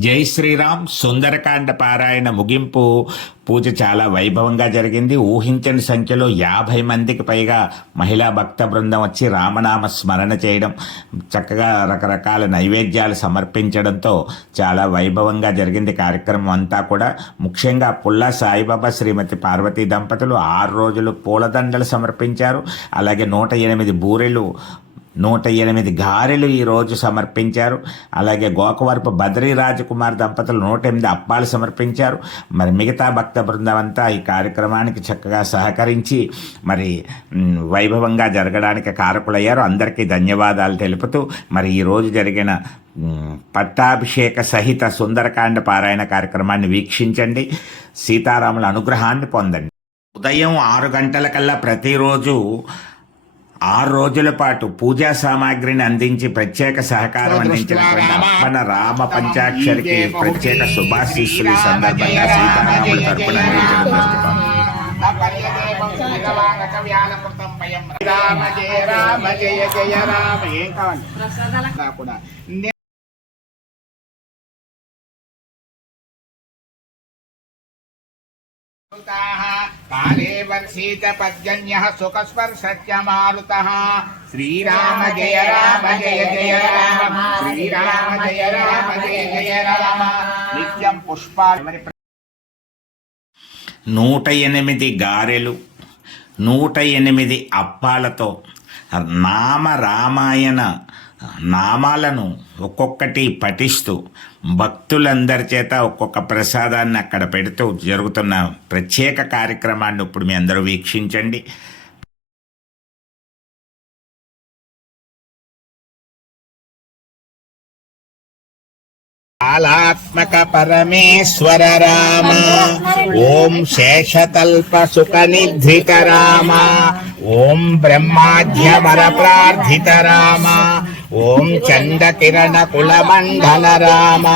జై శ్రీరామ్ సుందరకాండ పారాయణ ముగింపు. పూజ చాలా వైభవంగా జరిగింది. ఊహించని సంఖ్యలో యాభై మందికి పైగా మహిళా భక్త బృందం వచ్చి రామనామ స్మరణ చేయడం చక్కగా రకరకాల నైవేద్యాలు సమర్పించడంతో చాలా వైభవంగా జరిగింది కార్యక్రమం అంతా కూడా. ముఖ్యంగా పుల్లా సాయిబాబా శ్రీమతి పార్వతీ దంపతులు ఆరు రోజులు పూలదండలు సమర్పించారు. అలాగే నూట ఎనిమిది బూరెలు నూట ఎనిమిది గారెలు ఈరోజు సమర్పించారు. అలాగే గోకవరపు బద్రీ రాజకుమార్ దంపతులు నూట ఎనిమిది అప్పాలు సమర్పించారు. మరి మిగతా భక్త బృందం అంతా ఈ కార్యక్రమానికి చక్కగా సహకరించి మరి వైభవంగా జరగడానికి కారకులయ్యారు. అందరికీ ధన్యవాదాలు తెలుపుతూ మరి ఈరోజు జరిగిన పట్టాభిషేక సహిత సుందరకాండ పారాయణ కార్యక్రమాన్ని వీక్షించండి. సీతారాముల అనుగ్రహాన్ని పొందండి. ఉదయం ఆరు గంటలకల్లా ప్రతిరోజు ఆరు రోజుల పాటు పూజా సామాగ్రిని అందించి ప్రత్యేక సహకారం అందించినటువంటి అప్పన రామ పంచాక్షరికి ప్రత్యేక శుభాశీస్సులు సందర్భంగా సీతారాముల తరపున అందించడం జరుగుతుంది రామ జయ రామ జయ జయ రామ ఏం కావాలి కూడా కాలే వర్షీత పద్యన్య సుఖస్పర్శత్య శ్రీరామ జయ రామ జయ జయ రామ శ్రీరామ జయ రామ జయ జయ రామ నిత్యం పుష్పాలు నూట ఎనిమిది గారెలు నూట ఎనిమిది అప్పాలతో నామ రామాయణ నామాలను ఒక్కొక్కటి పఠిస్తూ భక్తులందరి చేత ఒక్కొక్క ప్రసాదాన్ని అక్కడ పెడుతూ జరుగుతున్న ప్రత్యేక కార్యక్రమాన్ని ఇప్పుడు మీ అందరూ వీక్షించండి. కాలాత్మక పరమేశ్వర రామ ఓం శేషతల్ప సుఖ నిధృత రామ ఓం బ్రహ్మాధ్యమర ప్రార్థిత రామ ఓం చండ కిరణ కుల మండల రామ.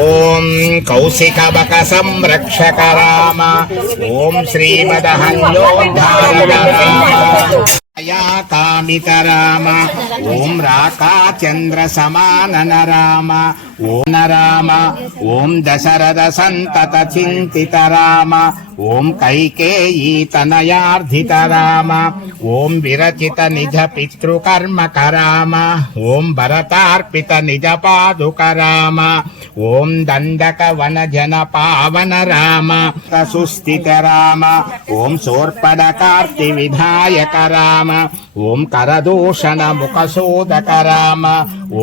ఓం కౌశిక బక సంరక్షక రామ. ఓం శ్రీమదహన్యోద్ధారక రామ. కామిత రామ. ఓం రాకా చంద్ర సమానన రామ. ఓం నరామ ఓం దశరథ సంతత చింతిత రామ ఓం కైకేయీ తనయార్ధిత రామ ఓం విరచిత నిజ పితృకర్మక రామ ఓం భరతార్పిత నిజ పాదుక రామ ఓం దండక వన జన పావన రామ సుస్థిత రామ ఓం శోర్పడ కార్తి విధాయక రామ ఓం కరదూషణ ముఖశోదక రామ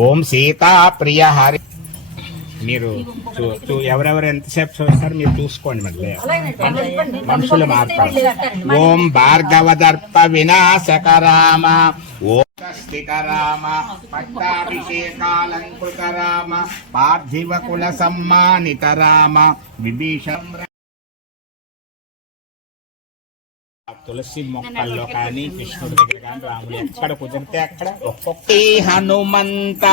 ఓం సీతాప్రియ హరి మీరు ఎవరెవరు ఎంతసేపు చూస్తారు మీరు చూసుకోండి మళ్ళీ. మనుషులు మారుతారు. ఓం భార్గవ దర్ప వినాశక రామ ఓం స్వస్తిక రామ పట్టాభిషేకాలంకృత రామ పార్థివ కుల సమ్మానిత రామ విభీషణ తులసి మొక్కల్లో కానీ కృష్ణుడి దగ్గర కానీ రాముడు ఎక్కడ కుదిరితే అక్కడ. ఒక్కొక్క హనుమంత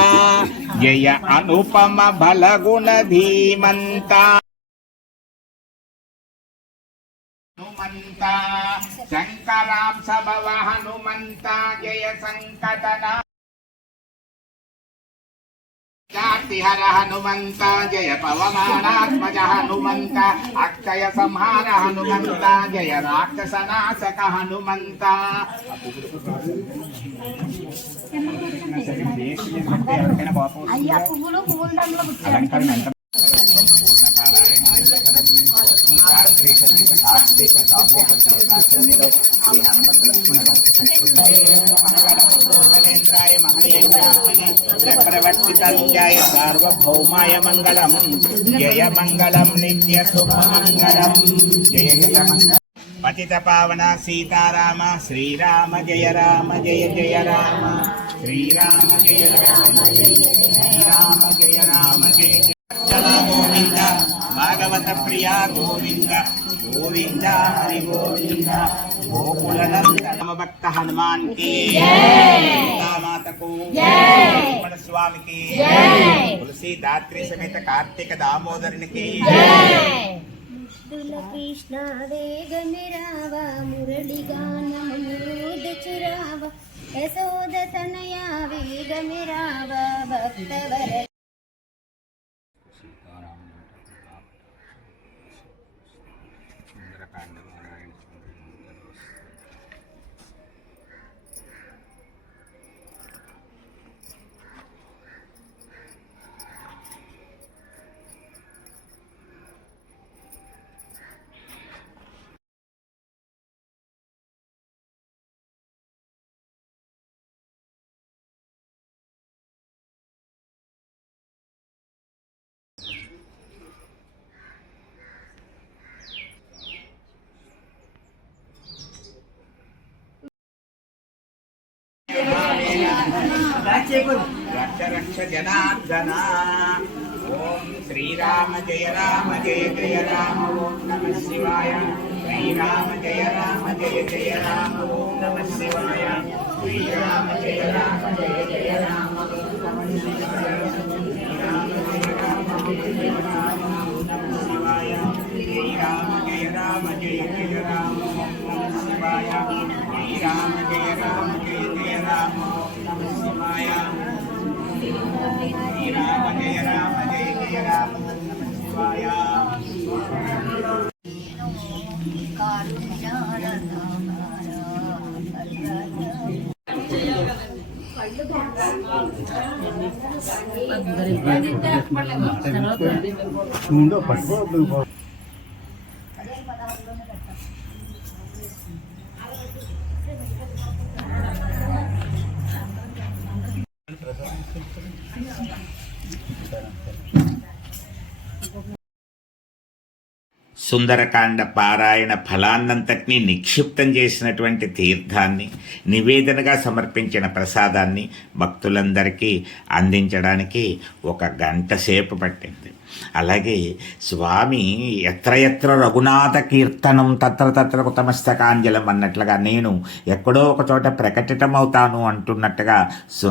జయ అనుపమ బలగుణ ధీమంత. హనుమంత శంకరాం సభవ హనుమంత జయ సంకటన. హర హనుమంత జయ పవమానాత్మజ హనుమంత అక్షయ సంహార హనుమంత జయ రాక్షసనాశక హనుమంత అయ్యా పువ్వులు పువ్వుల దండలు గుచ్చారు సార్వభౌమాయ మంగళం జయ మంగళం నిత్య శుభమంగళం జయ జయ మంగళం పతిత పావన సీతారామ శ్రీరామ జయ రామ జయ జయ రామ శ్రీరామ జయ రామ జయ శ్రీరామ జయ రామ జయ జయ గోవింద భాగవత ప్రియా గోవింద గోవింద హరి గోవింద గోకులనంద భక్త హనుమాన్ కి మాతకు లక్ష్మణ స్వామికి తులసి దాత్రి సమేత కార్తీక దామోదరునికి కృష్ణ వేగమి రావ మురళిగానమోద చురావ యశోదతనయా వేగమిరావ భక్తవర రక్ష రక్ష జనార్దన. ఓం శ్రీరామ జయ రామ జయ జయ రామ. ఓం నమ శివాయ. శ్రీరామ జయ రామ జయ జయ రామ. ఓం నమ శివాయ. శ్రీరామ జయ రామ జయ జయ రామ. ఓం నమ శివాయ శ్రీరామ జయ రామ జయ జయ రామ. ఓం నమ శివాయ. శ్రీరామ జయ రామ జయ జయ రామ ఓం నమ శివాయ శ్రీరామ జయ రామ. శ్రీరామ జయ రామ జయ జయ రామ సుందరకాండ పారాయణ ఫలాన్నంతటినీ నిక్షిప్తం చేసినటువంటి తీర్థాన్ని నివేదనగా సమర్పించిన ప్రసాదాన్ని భక్తులందరికీ అందించడానికి ఒక గంట సేపు పట్టింది. అలాగే స్వామి ఎత్ర ఎత్ర రఘునాథ కీర్తనం తత్ర తత్ర కుతమస్తకాంజలం అన్నట్లుగా నేను ఎక్కడో ఒక చోట ప్రకటితమవుతాను అంటున్నట్టుగా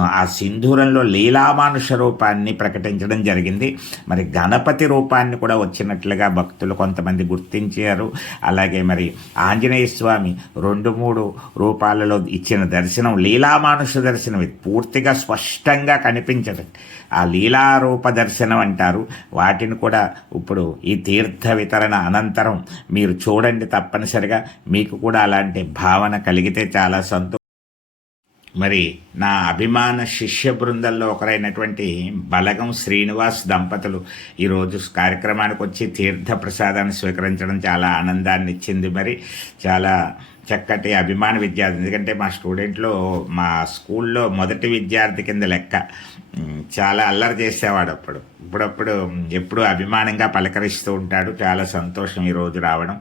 ఆ సింధూరంలో లీలామానుష రూపాన్ని ప్రకటించడం జరిగింది. మరి గణపతి రూపాన్ని కూడా వచ్చినట్లుగా భక్తులు కొంతమంది గుర్తించారు. అలాగే మరి ఆంజనేయ స్వామి రెండు మూడు రూపాలలో ఇచ్చిన దర్శనం లీలామానుష దర్శనం ఇది పూర్తిగా స్పష్టంగా కనిపించదు. ఆ లీలారూప దర్శనం అంటారు. వాటిని కూడా ఇప్పుడు ఈ తీర్థ వితరణ అనంతరం మీరు చూడండి తప్పనిసరిగా. మీకు కూడా అలాంటి భావన కలిగితే చాలా సంతోషం. మరి నా అభిమాన శిష్య బృందంలో ఒకరైనటువంటి బలగం శ్రీనివాస్ దంపతులు ఈరోజు కార్యక్రమానికి వచ్చి తీర్థ ప్రసాదాన్ని స్వీకరించడం చాలా ఆనందాన్ని ఇచ్చింది మరి చాలా చక్కటి అభిమాన విద్యార్థి ఎందుకంటే మా స్టూడెంట్లో మా స్కూల్లో మొదటి విద్యార్థి కింద లెక్క చాలా అల్లరి చేసేవాడు అప్పుడు. ఇప్పుడప్పుడు ఎప్పుడు అభిమానంగా పలకరిస్తూ ఉంటాడు. చాలా సంతోషం ఈరోజు రావడం.